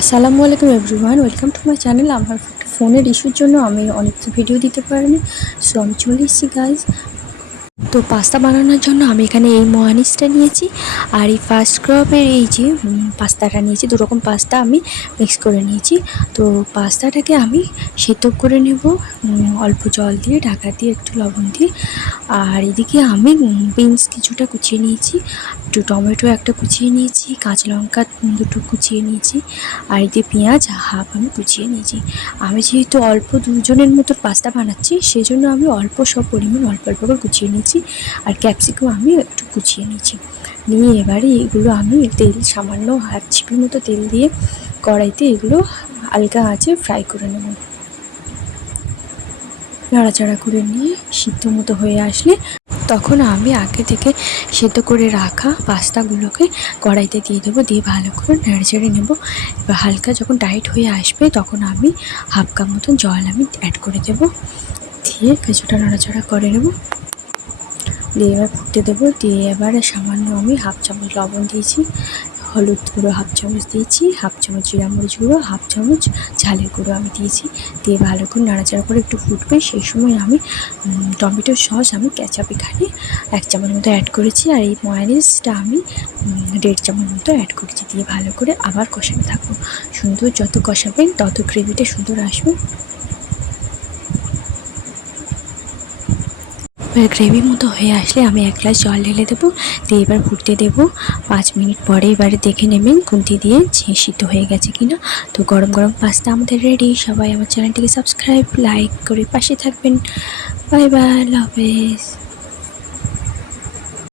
আসসালামু আলাইকুম everyone, welcome to my channel. আমার ফোনের ইস্যুর জন্য আমি অনেক ভিডিও দিতে পারিনি, সো আমি চলে এসেছি গাইজ। তো পাস্তা বানানোর জন্য আমি এখানে এই মোয়ানিসটা নিয়েছি আর এই ফার্স্ট ক্রপের এই যে পাস্তাটা নিয়েছি। দুরকম পাস্তা আমি মিক্স করে নিয়েছি। তো পাস্তাটাকে আমি সেদ্ধ করে নেব অল্প জল দিয়ে, ঢাকা দিয়ে, একটু লবণ দিয়ে। আর এদিকে আমি বিনস কিছুটা কুচিয়ে নিয়েছি, একটু টমেটো একটা কুচিয়ে নিয়েছি, কাঁচা লঙ্কা দুটো কুচিয়ে নিয়েছি, আর এদিকে পেঁয়াজ হাফ আমি কুচিয়ে নিয়েছি। আমি যেহেতু অল্প দুজনের মতো পাস্তা বানাচ্ছি, সেই জন্য আমি অল্প সব পরিমাণ অল্প অল্প করে কুচিয়ে নিয়েছি। আর ক্যাপসিকাম আমি একটু কুচিয়ে নিয়েছি। নিয়ে এবারে এগুলো আমি তেল সামান্য হাফ চিপির মতো তেল দিয়ে কড়াইতে এগুলো হালকা আঁচে ফ্রাই করে নেব। নাড়াচাড়া করে নিয়ে সিদ্ধ মতো হয়ে আসলে তখন আমি আগে থেকে সেদ্ধ করে রাখা পাস্তাগুলোকে কড়াইতে দিয়ে দেবো, দিয়ে ভালো করে নেড়েচেড়ে নেব। এবার হালকা যখন টাইট হয়ে আসবে তখন আমি হাফ কাপ মতন জল আমি অ্যাড করে দেবো, দিয়ে কিছুটা নাড়াচাড়া করে নেব। দিয়ে এবার ফুটতে দেবো। দিয়ে এবারে সামান্য আমি হাফ চামচ লবণ দিয়েছি, হলুদ গুঁড়ো হাফ চামচ দিয়েছি, হাফ চামচ জিরা মরিচ গুঁড়ো, হাফ চামচ ঝালের গুঁড়ো আমি দিয়েছি। দিয়ে ভালো করে নাড়াচাড়া করে একটু ফুটবে, সেই সময় আমি টমেটো সস আমি কেচাপ এখানে 1 চামচ মতো অ্যাড করেছি। আর এই ময়োনিজটা আমি 1.5 চামচ মতো অ্যাড করেছি। দিয়ে ভালো করে আবার কষাতে থাকবো। সুন্দর যত কষাবেন তত গ্রেভিটা সুন্দর আসবে। এবার গ্রেভি মতো হয়ে আসলে আমি 1 গ্লাস জল ঢেলে দেবো, দিয়ে এবার ফুটতে দেবো। 5 মিনিট পরে এবারে দেখে নেবেন খুন্তি দিয়ে যে সিদ্ধ হয়ে গেছে কিনা। তো গরম গরম পাস্তা আমাদের রেডি। সবাই আমার চ্যানেলটিকে সাবস্ক্রাইব, লাইক করে পাশে থাকবেন। বাই বাই, আল্লাহ হাফেজ।